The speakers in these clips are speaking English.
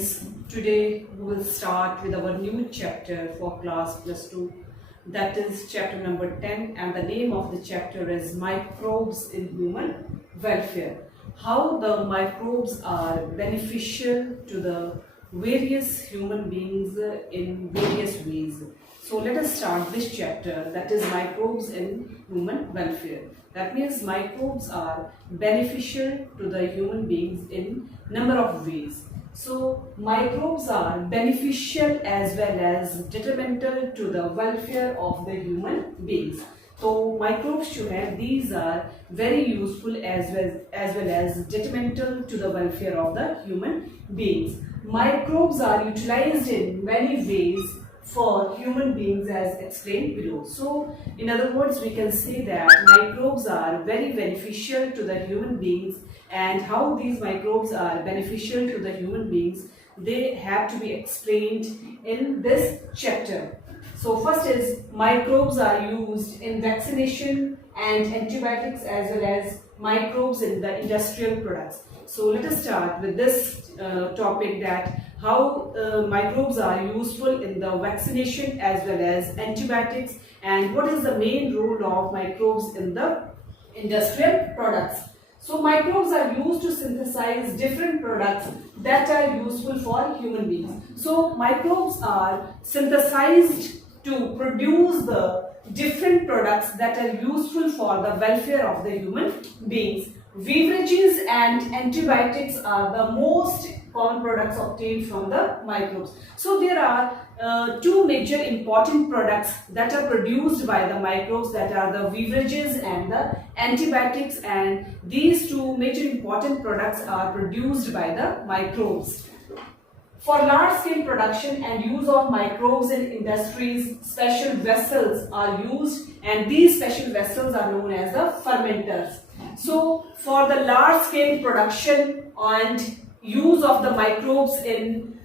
students, today we will start with our new chapter for class +2, that is chapter number 10, and the name of the chapter is Microbes in Human Welfare. How the microbes are beneficial to the various human beings in various ways. So let us start this chapter, that is Microbes in Human Welfare. That means microbes are beneficial to the human beings in number of ways. So microbes are beneficial as well as detrimental to the welfare of the human beings. So microbes जो है, these are very useful as well as detrimental to the welfare of the human beings. Microbes are utilized in many ways for human beings as explained below. So in other words, we can say that microbes are very beneficial to the human beings, and how these microbes are beneficial to the human beings, they have to be explained in this chapter. So first is microbes are used in vaccination and antibiotics as well as microbes in the industrial products. So let us start with this topic, that how microbes are useful in the vaccination as well as antibiotics, and what is the main role of microbes in the industrial products. So microbes are used to synthesize different products that are useful for human beings. So microbes are synthesized to produce the different products that are useful for the welfare of the human beings. Beverages and antibiotics are the most common products obtained from the microbes. So there are two major important products that are produced by the microbes, that are the beverages and the antibiotics, and these two major important products are produced by the microbes. For large-scale production and use of microbes in industries, special vessels are used, and these special vessels are known as the fermenters. So for the large-scale production and use of the microbes in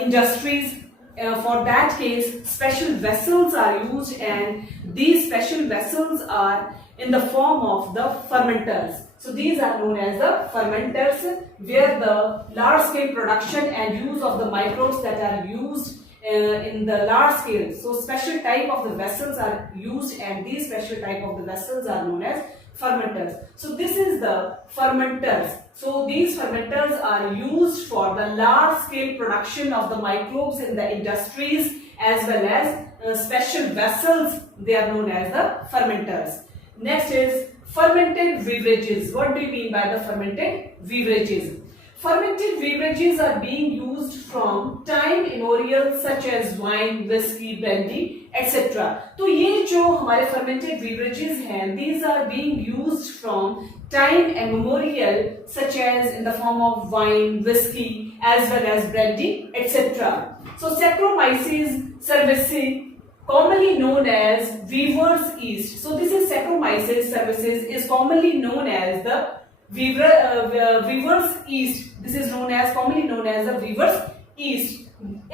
industries, for that case special vessels are used, and these special vessels are in the form of the fermenters. So these are known as the fermenters, where the large scale production and use of the microbes that are used in the large scale. So special type of the vessels are used, and these special type of the vessels are known as fermenters. So this is the fermenters. So these fermenters are used for the large scale production of the microbes in the industries as well as special vessels. They are known as the fermenters. Next is fermented beverages. What do you mean by the fermented beverages? Fermented beverages are being used from time immemorial, such as wine, whiskey, brandy, etc. तो ये जो हमारे fermented beverages हैं, these are being used from time immemorial, such as in the form of wine, whiskey, as well as brandy, etc. So Saccharomyces cerevisiae, commonly known as weaver's yeast. So this is Saccharomyces cerevisiae is commonly known as the weaver's yeast. This is commonly known as the weaver's yeast.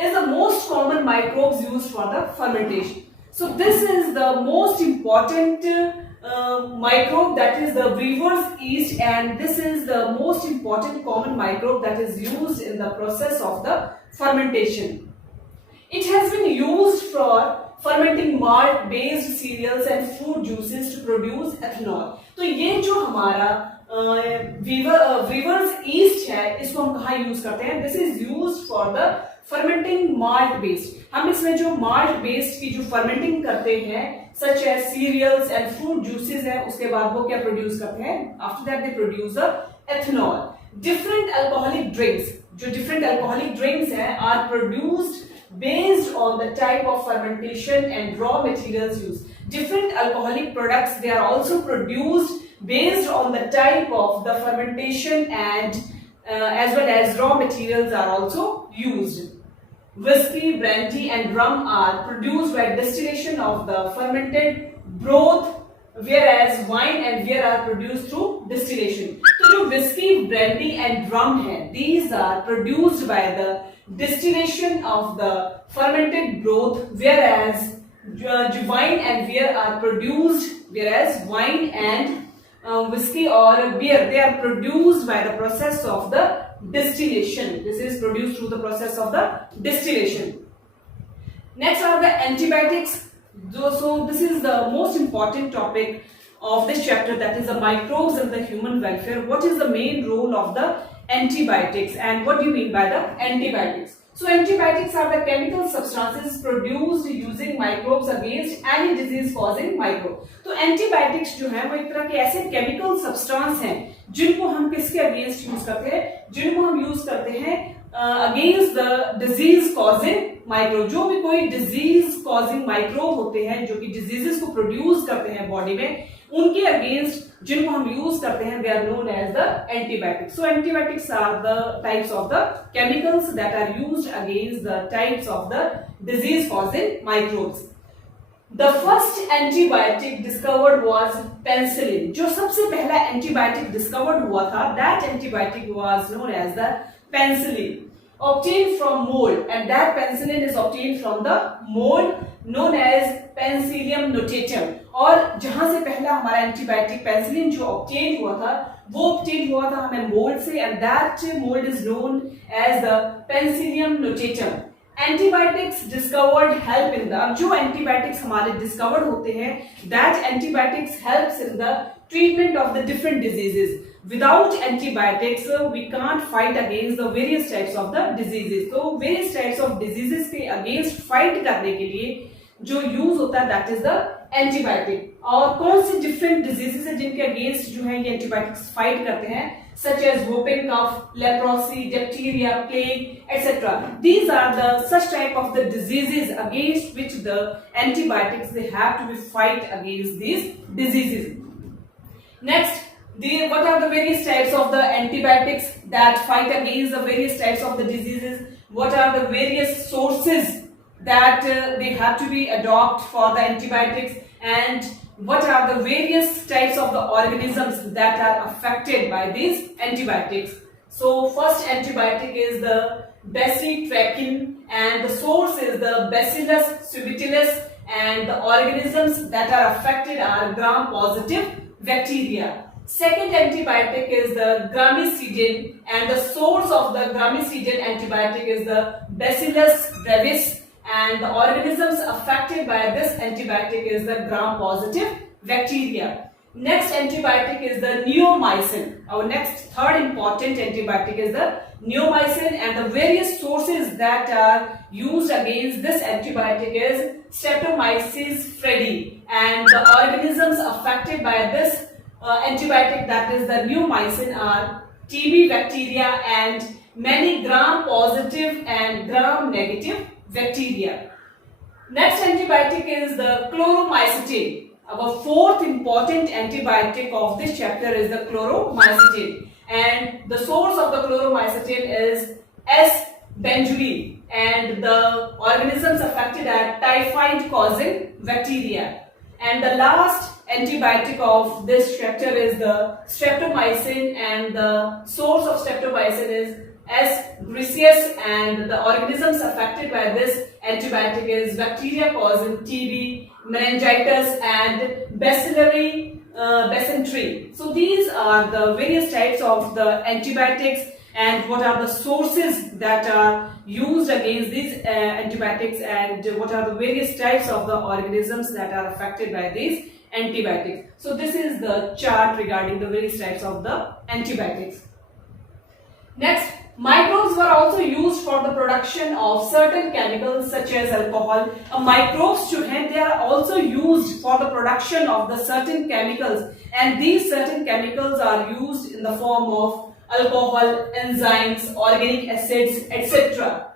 Is the most common microbes used for the fermentation. So this is the most important microbe, that is the weaver's yeast, and this is the most important common microbe that is used in the process of the fermentation. It has been used for fermenting malt based cereals and fruit juices to produce ethanol. तो ये जो हमारा weaver's yeast है, इसको हम कहाँ use करते हैं? This is used for the fermenting malt based. हम इसमें जो malt based की जो fermenting करते हैं, such as cereals and fruit juices है, उसके बाद वो क्या produce करते हैं? After that they produce the ethanol. Different alcoholic drinks, जो different alcoholic drinks हैं, are produced based on the type of fermentation and raw materials used. Different alcoholic products, they are also produced based on the type of the fermentation and as well as raw materials are also used. Whiskey, brandy and rum are produced by distillation of the fermented broth, whereas wine and beer are produced through distillation. So जो whiskey, brandy and rum है, these are produced by the distillation of the fermented broth, whereas wine and beer are produced, whereas wine and whiskey or beer, they are produced by the process of the distillation. This is produced through the process of the distillation. Next are the antibiotics. So this is the most important topic of this chapter, that is the microbes and the human welfare. What is the main role of the antibiotics and what do you mean by the antibiotics? So antibiotics are the chemical substances produced using microbes against any disease causing microbe. तो antibiotics जो है वो एक तरह के ऐसे chemical substance हैं जिनको हम किसके against यूज करते हैं, जिनको हम यूज करते हैं against the disease causing microbe. जो भी कोई डिजीज कॉजिंग माइक्रोब होते हैं जो कि डिजीजेस को प्रोड्यूस करते हैं बॉडी में, उनके अगेंस्ट जिनको हम यूज करते हैं, they are known as the antibiotics. So antibiotics are the types of the chemicals that are used against the types of the disease causing microbes. The first antibiotic discovered was penicillin. जो सबसे पहला antibiotic discovered हुआ था, that antibiotic was known as the penicillin, obtained from mold, and that penicillin is obtained from the mold known as Penicillium notatum. और जहां से पहला हमारा एंटीबायोटिक पेनिसिलिन जो ऑब्टेन हुआ था, वो ऑब्टेन हुआ था हमें मोल्ड से, and that mould is known as the Penicillium notatum. Antibiotics discovered help in the, जो एंटीबायोटिक्स हमारे डिस्कवर्ड होते हैं, that antibiotics helps in the treatment of the different diseases. Without antibiotics, we can't fight against the various types of the diseases. तो various types of diseases के against fight करने के लिए जो यूज होता है, that is the antibiotic. और कौन से different diseases है जिनके against जो है ये antibiotics fight करते हैं, such as whooping cough, leprosy, diphtheria, plague, etc. These are the such type of the diseases against which the antibiotics they have to be fight against these diseases. Next, what are the various types of the antibiotics that fight against the various types of the diseases? What are the various sources that they have to be adopted for the antibiotics? And what are the various types of the organisms that are affected by these antibiotics? So first antibiotic is the bacitracin, and the source is the Bacillus subtilis, and the organisms that are affected are gram-positive bacteria. Second antibiotic is the gramicidin, and the source of the gramicidin antibiotic is the Bacillus brevis, and the organisms affected by this antibiotic is the gram-positive bacteria. Next antibiotic is the neomycin. Our next third important antibiotic is the neomycin, and the various sources that are used against this antibiotic is Streptomyces freddi, and the organisms affected by this antibiotic, that is the neomycin, are TB bacteria and many gram-positive and gram-negative bacteria. Next antibiotic is the chloromycetin. Our fourth important antibiotic of this chapter is the chloromycetin, and the source of the chloromycetin is S. benzoate, and the organisms affected are typhoid causing bacteria. And the last antibiotic of this chapter is the streptomycin, and the source of streptomycin is S. griseus, and the organisms affected by this antibiotic is bacteria causing TB, meningitis, and bacillary dysentery. So these are the various types of the antibiotics, and what are the sources that are used against these antibiotics, and what are the various types of the organisms that are affected by these antibiotics. So this is the chart regarding the various types of the antibiotics. Next, microbes were also used for the production of certain chemicals such as alcohol. Microbes जो हैं, they are also used for the production of the certain chemicals, and these certain chemicals are used in the form of alcohol, enzymes, organic acids, etc.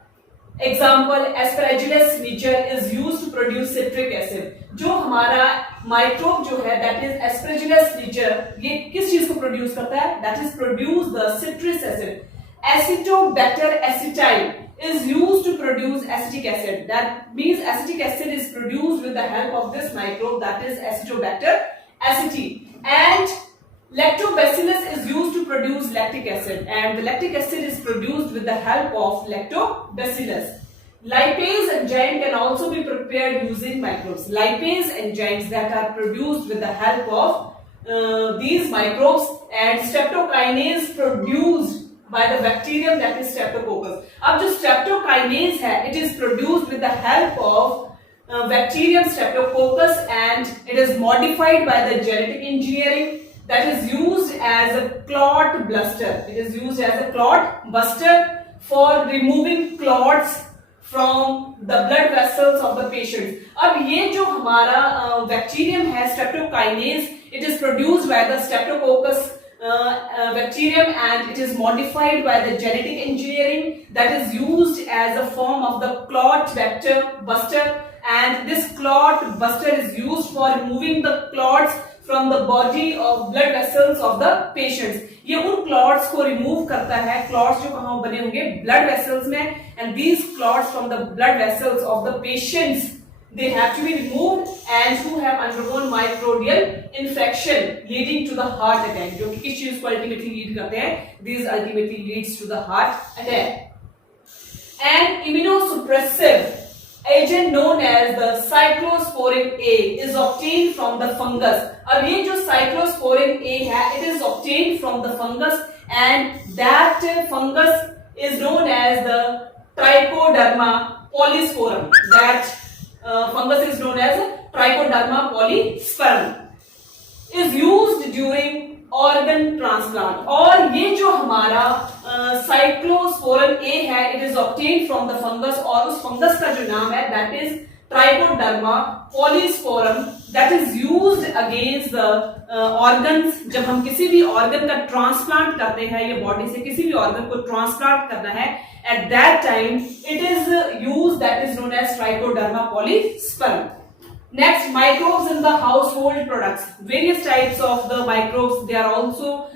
Example, Aspergillus niger is used to produce citric acid. जो हमारा microbe जो है, that is Aspergillus niger, ये किस चीज को produce करता है? That is produce the citric acid. Acetobacter acetyl is used to produce acetic acid. That means acetic acid is produced with the help of this microbe, that is Acetobacter acetyl. And lactobacillus is used to produce lactic acid, and the lactic acid is produced with the help of lactobacillus. Lipase enzyme can also be prepared using microbes. Lipase enzymes that are produced with the help of these microbes, and streptokinase produced by the bacterium that is Streptococcus. अब जो streptokinase है, it is produced with the help of bacterium Streptococcus and it is modified by the genetic engineering that is used as a clot buster. It is used as a clot buster for removing clots from the blood vessels of the patient. अब ये जो हमारा bacterium है streptokinase, it is produced by the Streptococcus bacterium and it is modified by the genetic engineering that is used as a form of the clot vector buster, and this clot buster is used for removing the clots from the body of blood vessels of the patients. ये उन clots को remove करता है, clots जो कहाँ बने होंगे blood vessels में, and these clots from the blood vessels of the patients they have to be removed and who have undergone microbial infection leading to the heart attack. जो कि किस चीज को ultimately lead करते हैं? These ultimately leads to the heart attack. And immunosuppressive agent known as the cyclosporin A is obtained from the fungus. अब ये जो cyclosporin A है, it is obtained from the fungus and that fungus is known as the Trichoderma polysporum. That fungus is known as Trichoderma polysporum is used during organ transplant. और ये जो हमारा cyclosporin A है, it is obtained from the fungus और उस fungus का जो नाम है that is Trichoderma polysporum that is used against the organs. जब हम किसी भी organ का transplant करते हैं या body से किसी भी organ को transplant करना है, at that time it is used that is known as Trichoderma polysporum. Next, microbes in the household products. Various types of the microbes, they are also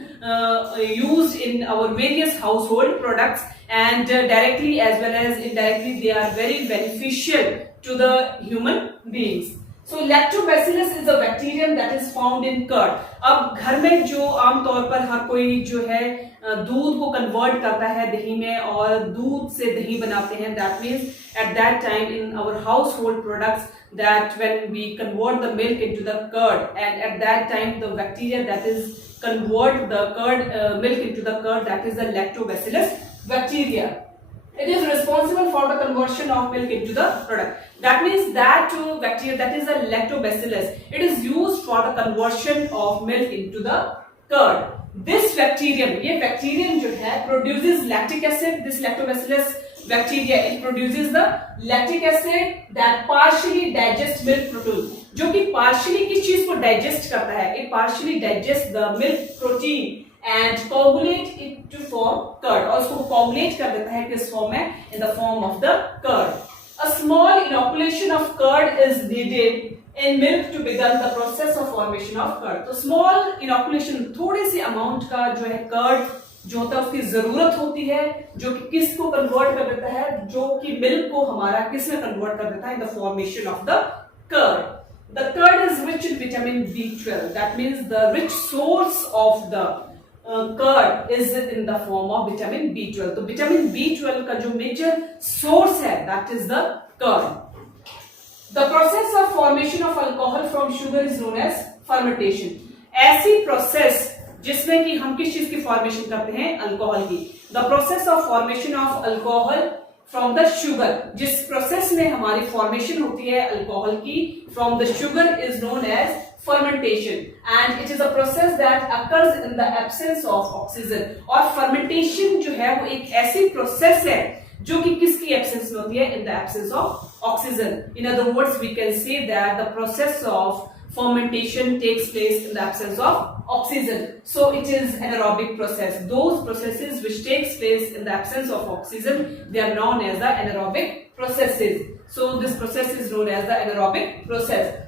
used in our various household products and directly as well as indirectly they are very beneficial to the human beings. So lactobacillus is a bacterium that is found in curd. अब घर में जो आमतौर पर हर कोई जो है दूध को कन्वर्ट करता है दही में और दूध से दही बनाते हैं, that means at that time in our household products that when we convert the milk into the curd and at that time the bacteria that is convert the curd milk into the curd, that is the lactobacillus bacteria. It is responsible for the conversion of milk into the product. That means that bacteria that is a lactobacillus, it is used for the conversion of milk into the curd. This bacterium, ये bacterium जो है produces lactic acid. This lactobacillus bacteria it produces the lactic acid that partially digests milk protein. जो कि partially किस चीज को digest करता है? It partially digests the milk protein and coagulate it to form curd. और उसको coagulate कर देता है किस form में? In the form of the curd. A small inoculation of curd is needed in milk to begin the process of formation of curd. तो small inoculation थोड़े से amount का जो है curd जो होता है उसकी जरूरत होती है जो कि किस को कन्वर्ट कर देता है, जो कि मिल्क को हमारा किस में कन्वर्ट कर देता है, in the formation of the curd. The curd is rich in vitamin B12. That means the rich source of the curd is in the form of vitamin B12. तो vitamin B12 का जो major source है that is the curd. The process of formation of alcohol from sugar is known as fermentation. ऐसी process जिसमें कि हम किस चीज की फॉर्मेशन करते हैं? अल्कोहल की. The process of formation of alcohol from the sugar, जिस प्रोसेस में हमारी फॉर्मेशन होती है अल्कोहल की from the sugar is known as fermentation and it is a process that occurs in the absence of oxygen. और fermentation जो है वो एक ऐसी प्रोसेस है जो कि किसकी एब्सेंस में होती है? in the absence of oxygen. In other words, we can say that the process of fermentation takes place in the absence of oxygen. So it is anaerobic process. Those processes which takes place in the absence of oxygen, they are known as the anaerobic processes. So this process is known as the anaerobic process.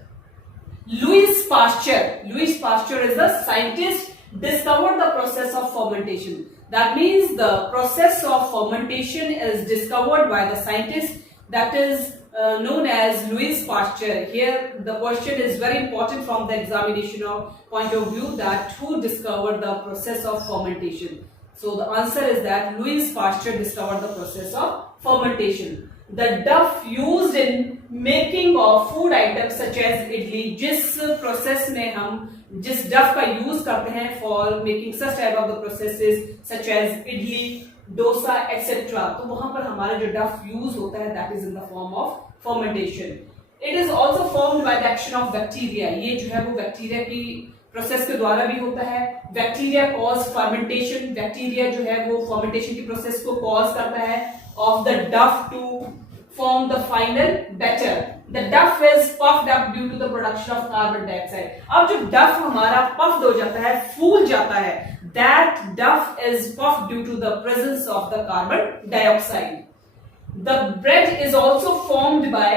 Louis Pasteur is the scientist discovered the process of fermentation. That means the process of fermentation is discovered by the scientist that is known as Louis Pasteur. Here the question is very important from the examination point of view that who discovered the process of fermentation. So the answer is that Louis Pasteur discovered the process of fermentation. the duff used in making of food items such as idli, जिस process में हम जिस dough का use करते हैं for making such type of the processes such as idli, dosa etcetera, तो वहां पर हमारा जो डफ यूज होता है that is in the form of fermentation. It is also formed by the action of bacteria. ये जो है वो बैक्टीरिया की प्रोसेस के द्वारा भी होता है. Bacteria cause fermentation. बैक्टीरिया जो है वो फर्मेंटेशन की प्रोसेस को कॉज करता है ऑफ द डफ to form the final batter. The duff is puffed up due to the production of carbon dioxide. अब जब duff हमारा puffed हो जाता है, फूल जाता है, that duff is puffed due to the presence of the carbon dioxide. The bread is also formed by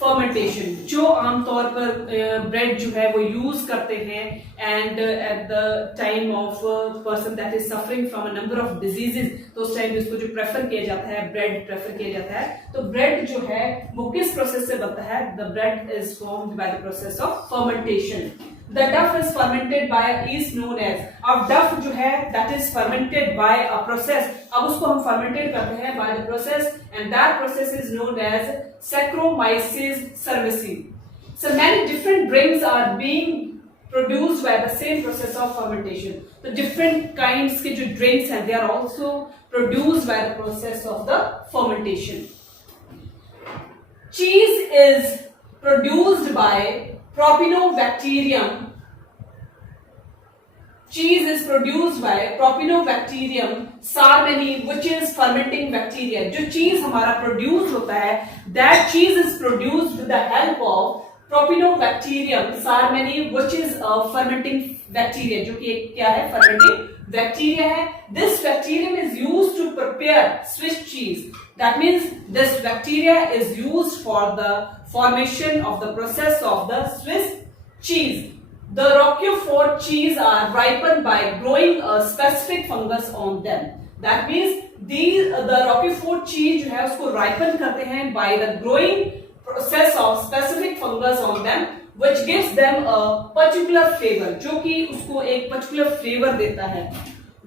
fermentation. जो आमतौर पर ब्रेड जो है वो यूज करते हैं and at the time of person that is suffering from a number of diseases, तो उस टाइम इसको जो प्रेफर किया जाता है, ब्रेड प्रेफर किया जाता है. तो ब्रेड जो है वो किस प्रोसेस से बनता है? The bread is formed by the process of fermentation. The duff is fermented by a yeast known as. अब duff जो है that is fermented by a process. अब उसको हम fermented करते हैं by the process and that process is known as Saccharomyces cerevisiae. So many different drinks are being produced by the same process of fermentation. So different kinds के जो drinks हैं they are also produced by the process of the fermentation. Cheese is produced by Propionibacterium. Cheese is produced by Propionibacterium sarmeni, which is fermenting bacteria. जो चीज हमारा produce होता है, that cheese is produced with the help of Propionibacterium sarmeni, which is a fermenting bacteria, जो कि क्या है? fermenting bacteria है. This bacterium is used to prepare Swiss cheese. That means this bacteria is used for the formation of the process of the Swiss cheese. The Roquefort cheese are ripened by growing a specific fungus on them. That means the Roquefort cheese जो है उसको ripen करते हैं by the growing process of specific fungus on them, which gives them a particular flavor, जो कि उसको एक particular flavor देता है.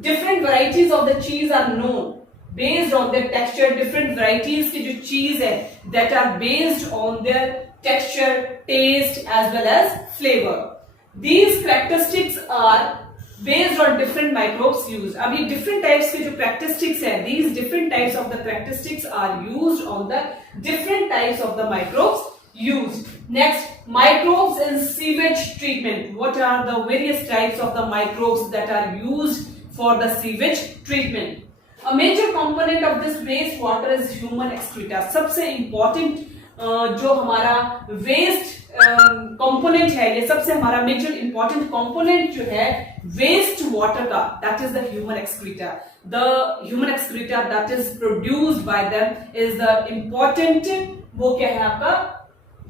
Different varieties of the cheese are known based on their texture. Different varieties की जो cheese है that are based on their texture, taste as well as flavor. These characteristics are based on different microbes used. अब ये different types के जो characteristics है, these different types of the characteristics are used on the different types of the microbes used. Next, microbes in sewage treatment. What are the various types of the microbes that are used for the sewage treatment? A major component of this waste water is human excreta. सबसे important जो हमारा waste component है, ये सबसे हमारा major important component जो है waste water का, that is the human excreta. The human excreta that is produced by them is the important, वो क्या है आपका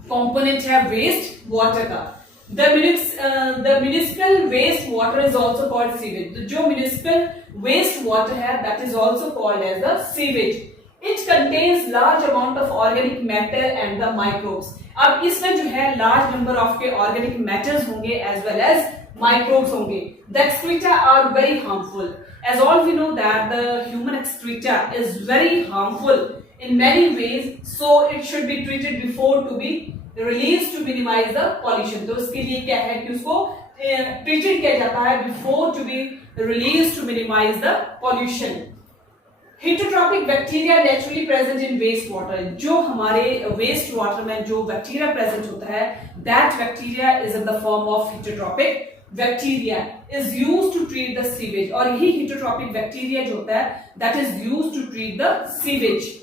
component है waste water का. The municipal waste water is also called sewage. जो municipal waste water है that is also called as the sewage. It contains large amount of organic matter and the microbes. अब इसमें जो है large number of के organic matters होंगे as well as microbes होंगे. The excreta are very harmful. As all we know that the human excreta is very harmful in many ways, so it should be treated before to be released to minimize the pollution. तो उसके लिए क्या है कि उसको treated किया जाता है before to be released to minimize the pollution. Heterotrophic bacteria naturally present in waste water. जो हमारे waste water में जो bacteria present होता है, that bacteria is in the form of heterotrophic bacteria is used to treat the sewage. और यही heterotrophic bacteria जो होता है that is used to treat the sewage.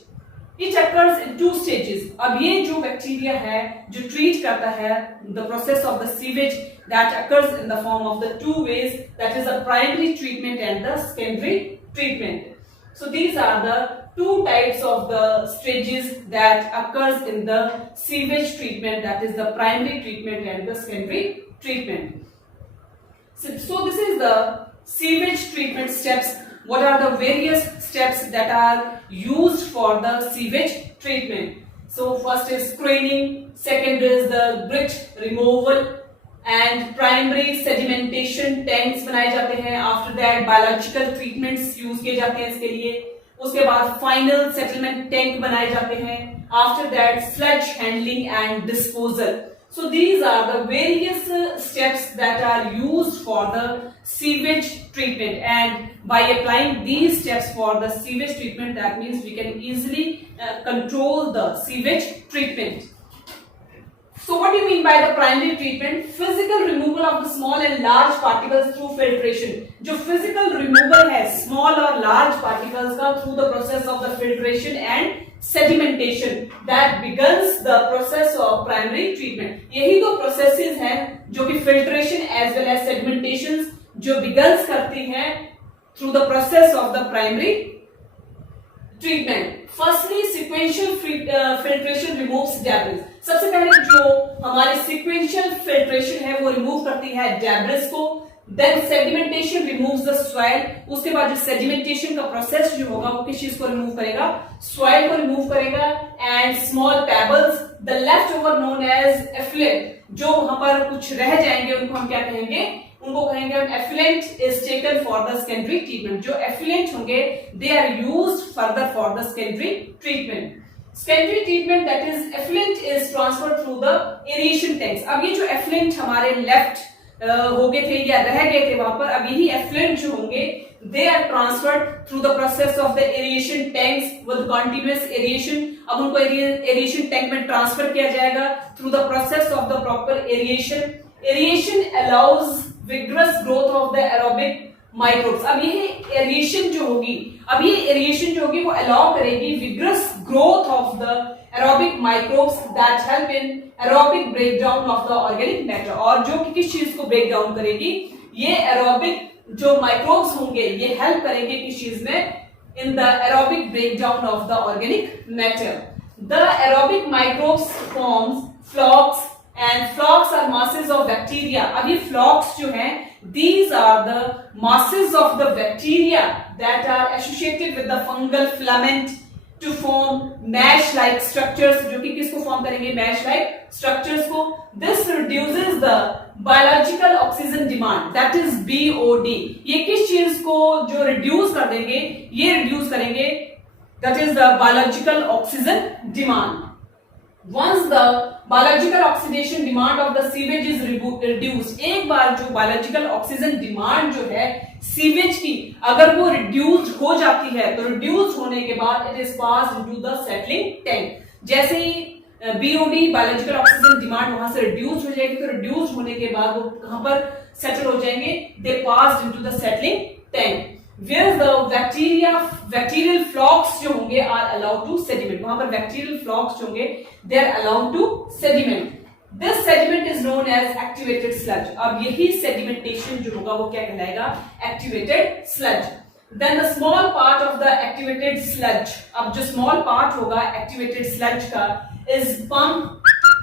It occurs in two stages. अब ये जो बैक्टीरिया है जो ट्रीट करता है the process of the sewage that occurs in the form of the two ways, that is the primary treatment and the secondary treatment. So these are the two types of the stages that occurs in the sewage treatment, that is the primary treatment and the secondary treatment. So this is the sewage treatment steps. What are the various steps that are used for the sewage treatment? So first is screening, second is the grit removal and primary sedimentation tanks बनाए जाते हैं. After that biological treatments use किए जाते हैं इसके लिए. उसके बाद final settlement tank बनाए जाते हैं. after that sludge handling and disposal. So these are the various steps that are used for the sewage treatment, and by applying these steps for the sewage treatment, that means we can easily control the sewage treatment. So what do you mean by the primary treatment? Physical removal of the small and large particles through filtration. जो physical removal है small और large particles का through the process of the filtration and sedimentation, that begins the process of primary treatment. यही तो processes हैं जो कि filtration as well as sedimentation जो begins करती हैं through the process of the primary treatment. Firstly, sequential filtration removes debris. सबसे पहले जो हमारी sequential filtration है वो remove करती है debris को. Then sedimentation removes the soil. उसके बाद जो sedimentation का process जो होगा वो किस चीज को remove करेगा? Soil को remove करेगा and small pebbles, the leftover known as effluent. जो वहां पर कुछ रह जाएंगे उनको हम क्या कहेंगे? उनको कहेंगे हम effluent is taken for the secondary treatment. जो effluent होंगे they are used further for the secondary treatment. Secondary treatment, that is effluent is transferred through the aeration tanks. अब ये जो effluent हमारे left हो गए थे या रह गए थे वहां पर, अब यही effluent जो होंगे they are transferred through the process of the aeration tanks with continuous aeration. अब उनको aeration tank में transfer किया जाएगा through the process of the proper aeration. Aeration allows vigorous growth of the aerobic microbes. अब ये aeration जो होगी, अब ये aeration जो होगी वो allow करेगी vigorous growth of the aerobic microbes that help in aerobic breakdown of the organic matter. और जो कि किस चीज को break down करेगी? ये aerobic जो microbes होंगे ये help करेंगे किस चीज में? In the aerobic breakdown of the organic matter. The aerobic microbes forms flocs, and flocs are masses of bacteria. अब ये flocs जो हैं, these are the masses of the bacteria that are associated with the fungal filament to form mesh-like structures. जो कि किसको form करेंगे? Mesh-like structures को. This reduces the biological oxygen demand, that is BOD. ये किस चीज को जो reduce कर देंगे? ये reduce करेंगे, that is the biological oxygen demand. Once the biological oxidation demand of the sewage is reduced, एक बार जो biological oxygen demand जो है सीवेज की अगर वो reduced हो जाती है, तो reduced होने के बाद it is passed into the settling tank. जैसे ही BOD biological oxygen demand वहां से reduced हो जाएगी, तो reduced होने के बाद वो कहां पर settle हो जाएंगे? They passed into the settling tank. Where the bacterial flocs जो होंगे are allowed to sediment. वहां पर bacterial flocs जो होंगे they are allowed to sediment. This sediment is known as activated sludge. अब यही sedimentation जो होगा वो क्या कहलाएगा? Activated sludge. Then the small part of the activated sludge, अब जो small part होगा activated sludge का is pumped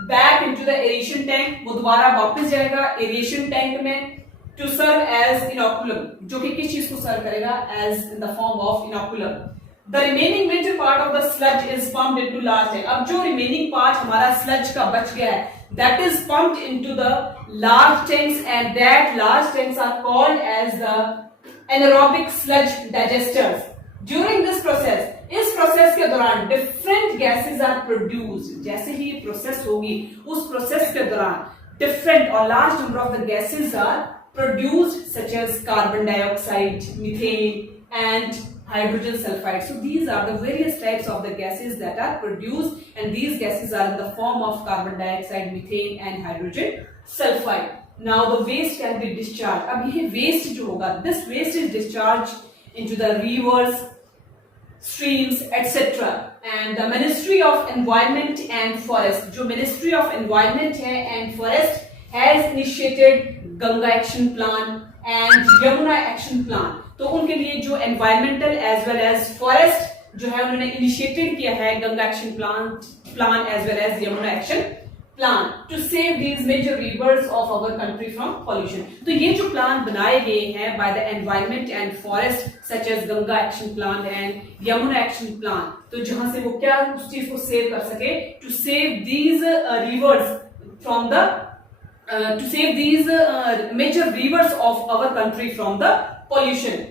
back into the aeration tank. वो दोबारा वापस जाएगा aeration tank में to serve as inoculum, जो कि किस चीज को सर्व करेगा? As in the form of inoculum. The remaining major part of the sludge is pumped into large tank. अब जो remaining part हमारा sludge का बच गया है, that is pumped into the large tanks, and that large tanks are called as the anaerobic sludge digesters. During this process, इस process के दौरान different gases are produced. जैसे ही ये process होगी, उस process के दौरान different or large number of the gases are produced, such as carbon dioxide, methane, and hydrogen sulfide. So these are the various types of the gases that are produced, and these gases are in the form of carbon dioxide, methane, and hydrogen sulfide. Now the waste can be discharged. अब ये waste जो होगा, this waste is discharged into the rivers, streams, etc. And the Ministry of Environment and Forest, जो Ministry of Environment है and Forest has initiated Ganga action plan and Yamuna action plan. तो उनके लिए जो environmental as well as forest जो है उन्होंने initiated किया है Ganga action plan as well as Yamuna action plan to save these major rivers of our country from pollution. तो ये जो प्लान बनाए गए हैं by the environment and forest such as Ganga action plan and Yamuna action plan, तो जहां से वो क्या उस चीज को सेव कर सके, to save these rivers from the to save these major rivers of our country from the pollution.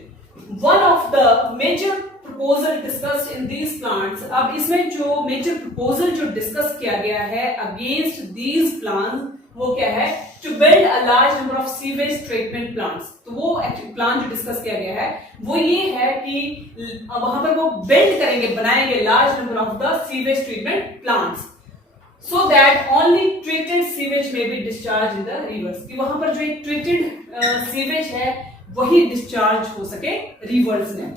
One of the major proposal discussed in these plants, अब इसमें जो major proposal जो discuss किया गया है against these plants वो क्या है? To build a large number of sewage treatment plants. तो वो प्लान जो डिस्कस किया गया है वो ये है कि वहां पर वो बिल्ड करेंगे, बनाएंगे large number of the sewage treatment plants. So that only treated sewage may be discharged in the rivers. कि वहां पर जो एक treated sewage है वही discharge हो सके rivers में.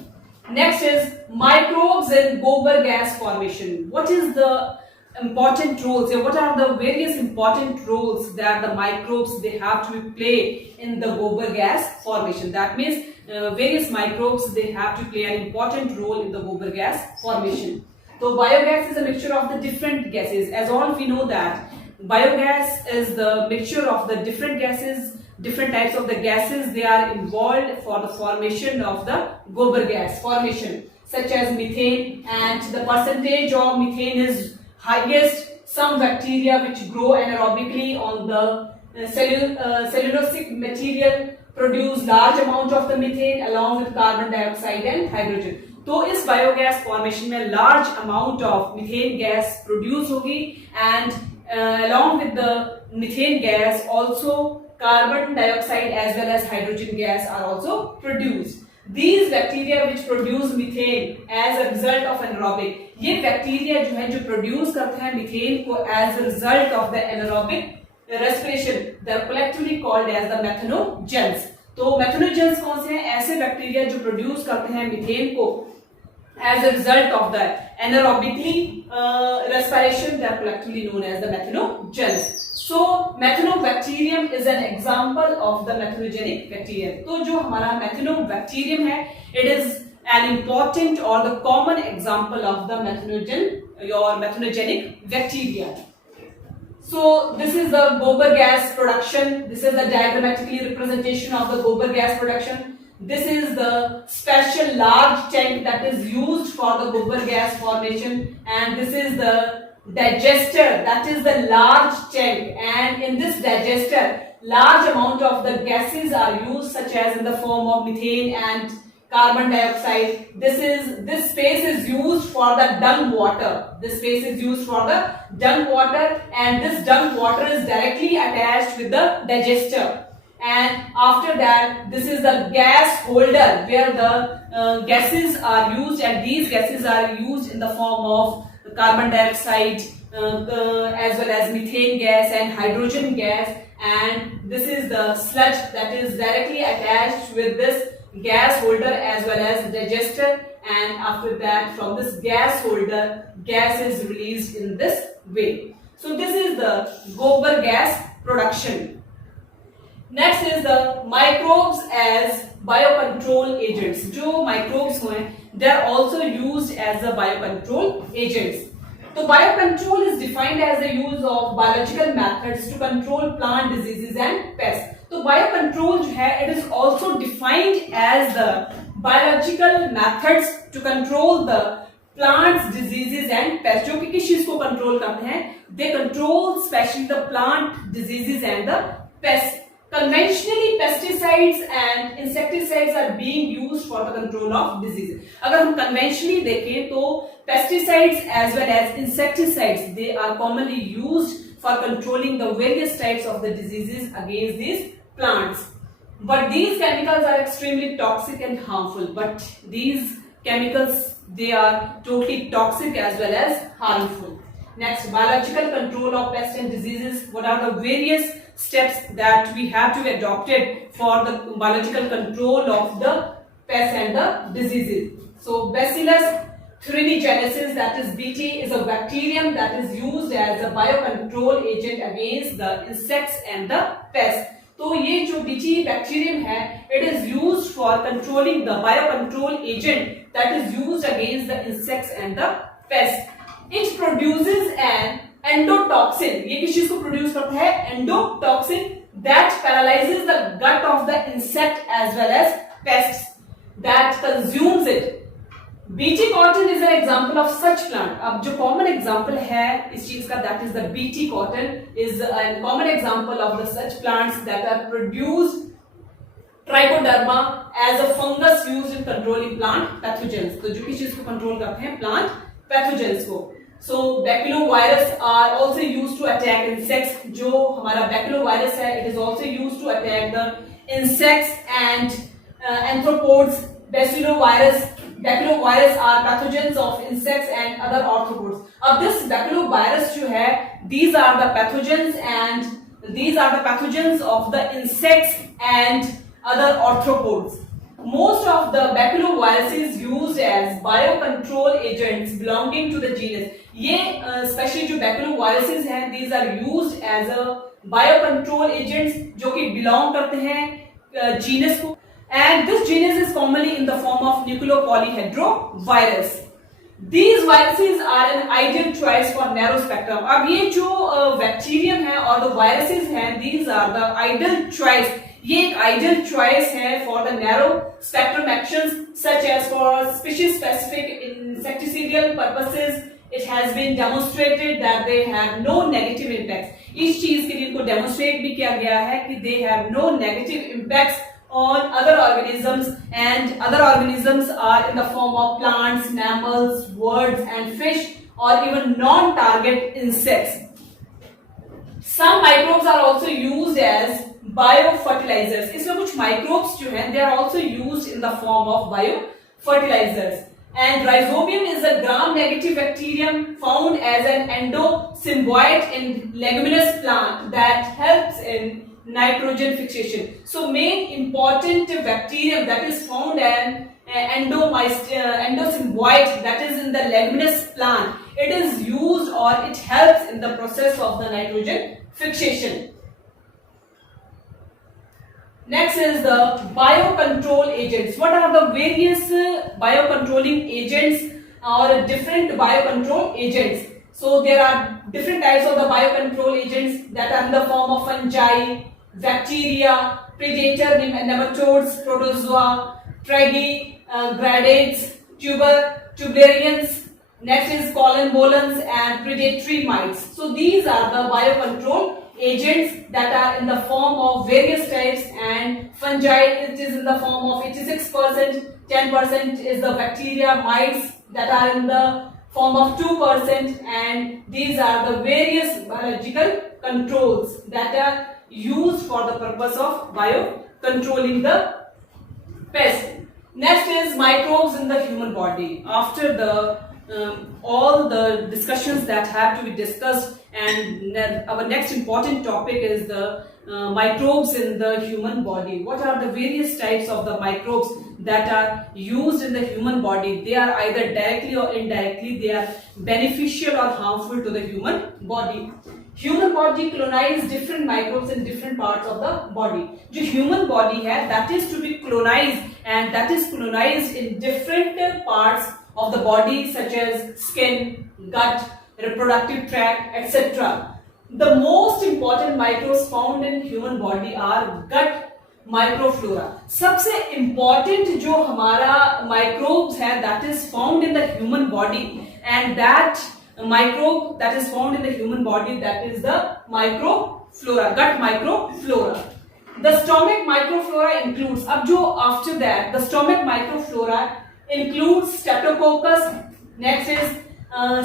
Next is microbes in gobar gas formation. What is the important roles? What are the various important roles that the microbes they have to play in the gobar gas formation? That means various microbes they have to play an important role in the gobar gas formation. So biogas is a mixture of the different gases. As all we know that biogas is the mixture of the different gases, different types of the gases they are involved for the formation of the gobar gas formation, such as methane, and the percentage of methane is highest. Some bacteria which grow anaerobically on the cellulosic material produce large amount of the methane along with carbon dioxide and hydrogen. तो इस biogas formation में large amount of methane gas produce होगी and along with the methane gas also carbon dioxide as well as hydrogen gas are also produced. These bacteria which produce methane as a result of anaerobic, ये bacteria जो है जो produce करते हैं methane को as a result of the anaerobic respiration, they are collectively called as the methanogens. तो मेथनोजेंस कौन से हैं? ऐसे बैक्टीरिया जो प्रोड्यूस करते हैं मीथेन को as a result of the anaerobically respiration, they are collectively known as the methanogens. So methanobacterium is an example of the methanogenic bacteria. तो जो हमारा methanobacterium है, it is an important or the common example of the methanogen or methanogenic bacteria. So this is the gobar gas production. This is the diagrammatically representation of the gobar gas production. This is the special large tank that is used for the gobar gas formation, and this is the digester, that is the large tank, and in this digester large amount of the gases are used, such as in the form of methane and carbon dioxide. This space is used for the dung water. This space is used for the dung water, and this dung water is directly attached with the digester. And after that, this is the gas holder where the gases are used, and these gases are used in the form of carbon dioxide as well as methane gas and hydrogen gas. And this is the sludge that is directly attached with this gas holder as well as digester, and after that from this gas holder gas is released in this way. So this is the gobar gas production. Next is the microbes as biocontrol agents. जो microbes हैं, they are also used as the biocontrol agents. So biocontrol is defined as the use of biological methods to control plant diseases and pests. तो biocontrol जो है, it is also defined as the biological methods to control the plants diseases and pests. जो कि किस चीज को control करते हैं? They control especially the plant diseases and the pests. Conventionally, pesticides and insecticides are being used for the control of diseases. अगर हम conventionally देखें तो pesticides as well as insecticides they are commonly used for controlling the various types of the diseases against these plants. But these chemicals are extremely toxic and harmful. But these chemicals they are totally toxic as well as harmful. Next, biological control of pests and diseases. What are the various steps that we have to adopt it for the biological control of the pests and the diseases? So Bacillus thuringiensis, that is BT, is a bacterium that is used as a biocontrol agent against the insects and the pests. तो ये जो BT bacterium है, it is used for controlling the biocontrol agent that is used against the insects and the pests. It produces an endotoxin. ये किस चीज को produce करता है? Endotoxin that paralyzes the gut of the insect as well as pests that consumes it. BT cotton is an example of such plant. अब जो common example है इस चीज का, that is the BT cotton is a common example of the such plants that are produced Trichoderma as a fungus used in controlling plant pathogens, तो जो किस चीज को कंट्रोल करते हैं, प्लांट पैथोजेंस को. So bacteriovirus are also used to attack insects, जो हमारा बैक्टीरियोवायरस है it is also used to attack the insects and arthropods. Bacilliovirus are pathogens of insects and other arthropods. अब this bacilliovirus जो है, these are the pathogens and these are the pathogens of the insects and other arthropods. Most of the bacillioviruses used as biocontrol agents belonging to the genus. ये especially जो bacillioviruses हैं, these are used as a biocontrol agents जो कि belong करते हैं genus को. And this genus is commonly in the form of nucleopolyhedrovirus. These viruses are an ideal choice for narrow spectrum. अब ये जो bacterium है और the viruses हैं, these are the ideal choice. ये एक ideal choice है for the narrow spectrum actions such as for species specific insecticidal purposes. It has been demonstrated that they have no negative impacts. इस चीज के लिए इनको demonstrate भी किया गया है कि they have no negative impacts on other organisms, and other organisms are in the form of plants, mammals, birds and fish, or even non-target insects. Some microbes are also used as biofertilizers. इसमें कुछ microbes जो हैं, they are also used in the form of biofertilizers. And rhizobium is a gram-negative bacterium found as an endosymbiote in leguminous plant that helps in nitrogen fixation. So main important bacterium that is found in endosymbiote, that is in the leguminous plant, it is used or it helps in the process of the nitrogen fixation. Next is the biocontrol agents. What are the various biocontrolling agents or different biocontrol agents? So there are different types of the biocontrol agents that are in the form of fungi, bacteria, predator nematodes, protozoa, triggradients, tubularians. Next is collembolans and predatory mites. So these are the biocontrol agents that are in the form of various types, and fungi it is in the form of 86%, 10% is the bacteria, mites that are in the form of 2%, and these are the various biological controls that are used for the purpose of biocontrolling the pest. Next is microbes in the human body. After the all the discussions that have to be discussed, and our next important topic is the microbes in the human body. What are the various types of the microbes that are used in the human body? They are either directly or indirectly, they are beneficial or harmful to the human body. Human body colonize different microbes in different parts of the body. जो human body है, that is to be colonized, and that is colonized in different parts of the body such as skin, gut, reproductive tract, etc. The most important microbes found in human body are gut microflora. सबसे important जो हमारा microbes है, that is found in the human body, and that microbe that is found in the human body, that is the microflora, gut microflora. The stomach microflora includes, अब जो after that the stomach microflora includes streptococcus, next is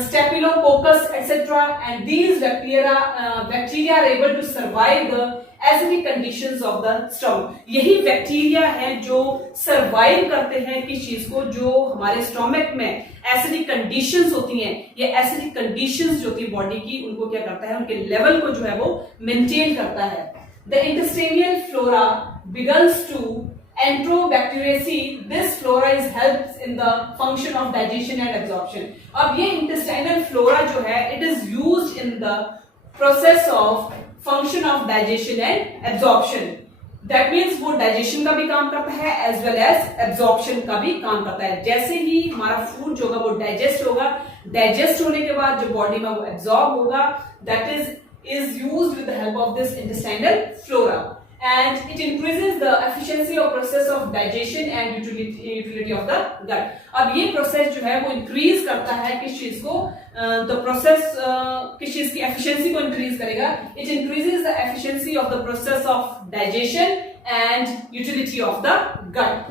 staphylococcus, etc. And these bacteria are able to survive the acidic conditions of the stomach. यही bacteria है जो survive करते हैं किस चीज को, जो हमारे स्टोमक में एसिडिक कंडीशंस होती हैं. ये एसिडिक कंडीशंस जो होती है बॉडी की, उनको क्या करता है, उनके लेवल को जो है वो मेंटेन करता है. The intestinal flora begins to Enterobacteriaceae. This flora is helps in the function of digestion and absorption. अब ये intestinal flora जो है, it is used in the process of function of digestion and absorption. That means वो digestion का भी काम करता है as well as absorption का भी काम करता है. जैसे ही हमारा food जो होगा वो digest होगा, digest होने के बाद जो body में वो absorb होगा, that is used with the help of this intestinal flora. And it increases the efficiency of process of digestion and utility of the gut. अब ये process जो है वो increase करता है किस चीज को, the process किस चीज की efficiency को increase करेगा. It increases the efficiency of the process of digestion and utility of the gut.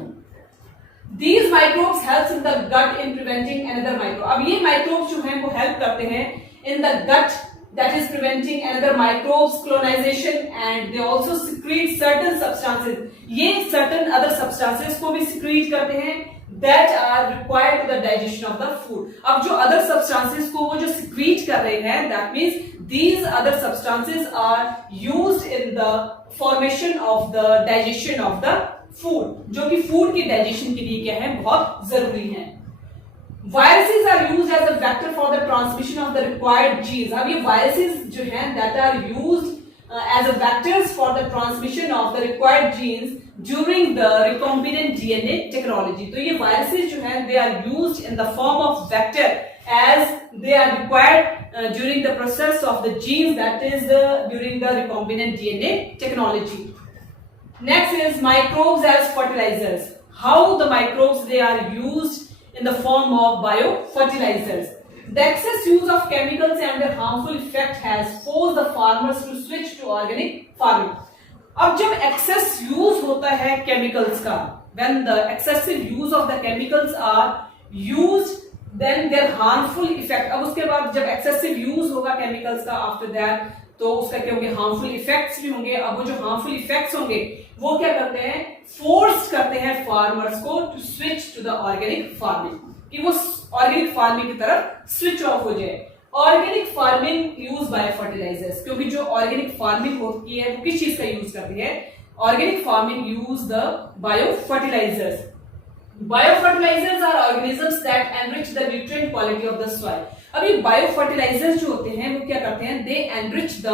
These microbes helps in the gut in preventing another microbe. अब ये microbes जो हैं वो help करते हैं in the gut, that is preventing another microbes colonization, and they also secrete certain substances. ये certain other substances को भी secrete करते हैं that are required to the digestion of the food. अब जो other substances को वो जो secrete कर रहे हैं, that means these other substances are used in the formation of the digestion of the food, जो कि फूड की डाइजेशन के लिए क्या है, बहुत जरूरी है. Viruses are used as a vector for the transmission of the required genes. अब ये वायरसेस जो हैं that are used as a vectors for the transmission of the required genes during the recombinant DNA technology. तो ये viruses जो हैं they are used in the form of vector as they are required during the process of the genes, that is during the recombinant DNA technology. Next is microbes as fertilizers. How the microbes they are used in the form of biofertilizers. The excess use of chemicals and their harmful effect has forced the farmers to switch to organic farming. अब जब excess use होता है chemicals का, when the excessive use of the chemicals are used, then their harmful effect. अब उसके बाद जब excessive use होगा chemicals का after that, तो उसका क्या होंगे, हार्मफुल इफेक्ट्स भी होंगे. अब वो जो हार्मफुल इफेक्ट्स होंगे वो क्या करते हैं, फोर्स करते हैं फार्मर्स को to switch to the organic farming, कि वो ऑर्गेनिक फार्मिंग की तरफ स्विच ऑफ हो जाए. Organic farming use bio fertilizers, क्योंकि जो ऑर्गेनिक फार्मिंग होती है वो किस चीज का यूज करती है, organic farming use the bio fertilizers. Biofertilizers are organisms that enrich the nutrient quality of the soil. अब ये बायोफर्टिलाइजर्स जो होते हैं वो क्या करते हैं, they enrich the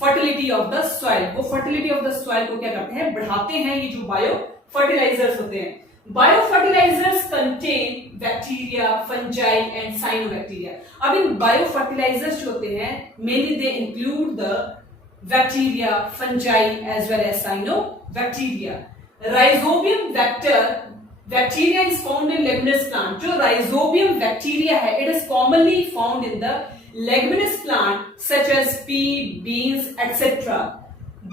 fertility of the soil. वो फर्टिलिटी ऑफ द सॉइल को क्या करते हैं, बढ़ाते हैं. ये जो बायोफर्टिलाइजर्स होते हैं, biofertilisers contain bacteria, fungi and cyanobacteria. अब इन बायोफर्टिलाइजर्स जो होते हैं mainly they include the bacteria, fungi as well as cyanobacteria. Rhizobium vector bacteria is found in leguminous plant. जो rhizobium bacteria है, it is commonly found in the leguminous plant such as pea, beans, etc.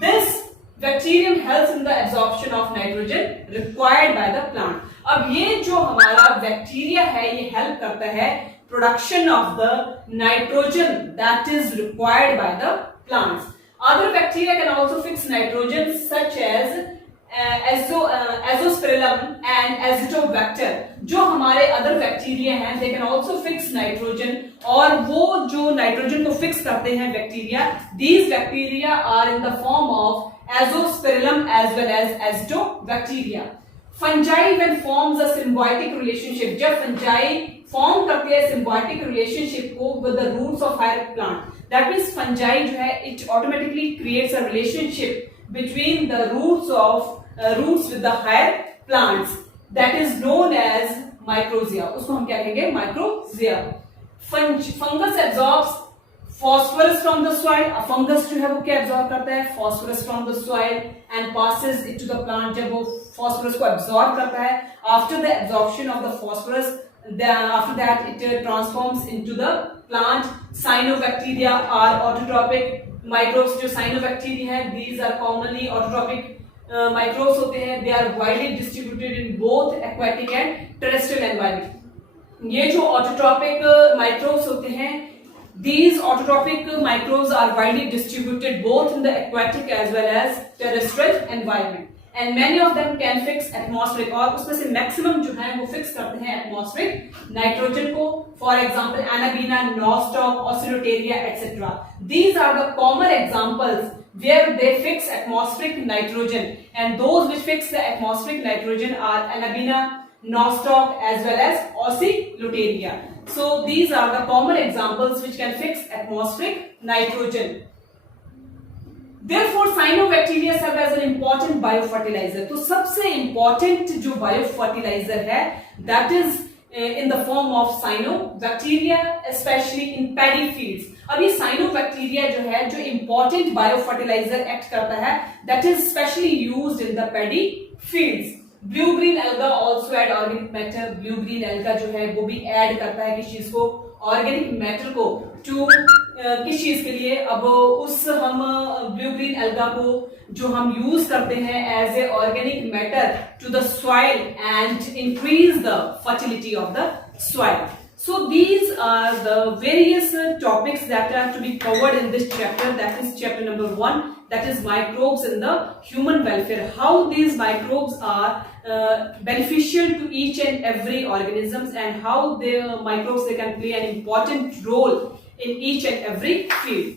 This bacterium helps in the absorption of nitrogen required by the plant. अब ये जो हमारा bacteria है ये help करता है production of the nitrogen that is required by the plants. Other bacteria can also fix nitrogen such as azospirillum and azotobacter. जो हमारे अदर बैक्टीरिया हैं they can also fix nitrogen, और वो जो नाइट्रोजन को फिक्स करते हैं bacteria, these bacteria are in the form of azospirillum as well as azotobacteria. Fungi when forms a symbiotic relationship, जब फंजाई फॉर्म करते हैं सिम्बायोटिक रिलेशनशिप को with the roots of higher plant, that means fungi जो है it automatically creates a relationship between the roots with the higher plants, that is known as mycorrhiza. उसको हम क्या कहेंगे, mycorrhiza. Fungus absorbs phosphorus from the soil. Fungus जो है वो क्या एब्जॉर्ब करता है, phosphorus from the soil and passes it to the plant. जब वो phosphorus को एब्जॉर्ब करता है, after the absorption of the phosphorus, after that it transforms into the plant. Cyanobacteria are autotrophic microbes. जो cyanobacteria है these are commonly autotrophic microbes होते हैं. they are widely distributed in both aquatic and terrestrial environment. ये जो autotrophic microbes होते हैं, these autotrophic microbes are widely distributed both in the aquatic as well as terrestrial environment, and many of them can fix atmospheric, और उसमें से maximum जो है वो fix करते हैं atmospheric nitrogen को. For example, Anabina, Nostoc, Oscillatoria, etc. These are the common examples where they fix atmospheric nitrogen, and those which fix the atmospheric nitrogen are Anabina, Nostoc as well as Oscillatoria. So these are the common examples which can fix atmospheric nitrogen. Therefore, cyanobacteria serve as an important biofertilizer. तो सबसे important जो biofertilizer है, that is in the form of cyanobacteria, especially in paddy fields. अब ये cyanobacteria जो है, जो important biofertilizer act करता है, that is specially used in the paddy fields. Blue green alga also add organic matter. Blue green alga जो है वो भी add करता है किस चीज को, organic matter को, टू किस चीज के लिए, अब उस हम ब्लू ग्रीन एल्गा को जो हम यूज करते हैं as a organic matter to the soil and increase the fertility of the soil. So these are the various topics that are to be covered in this chapter, that is chapter number 1, that is microbes in the human welfare. How these microbes are beneficial to each and every organisms, and how the microbes they can play an important role in each and every field.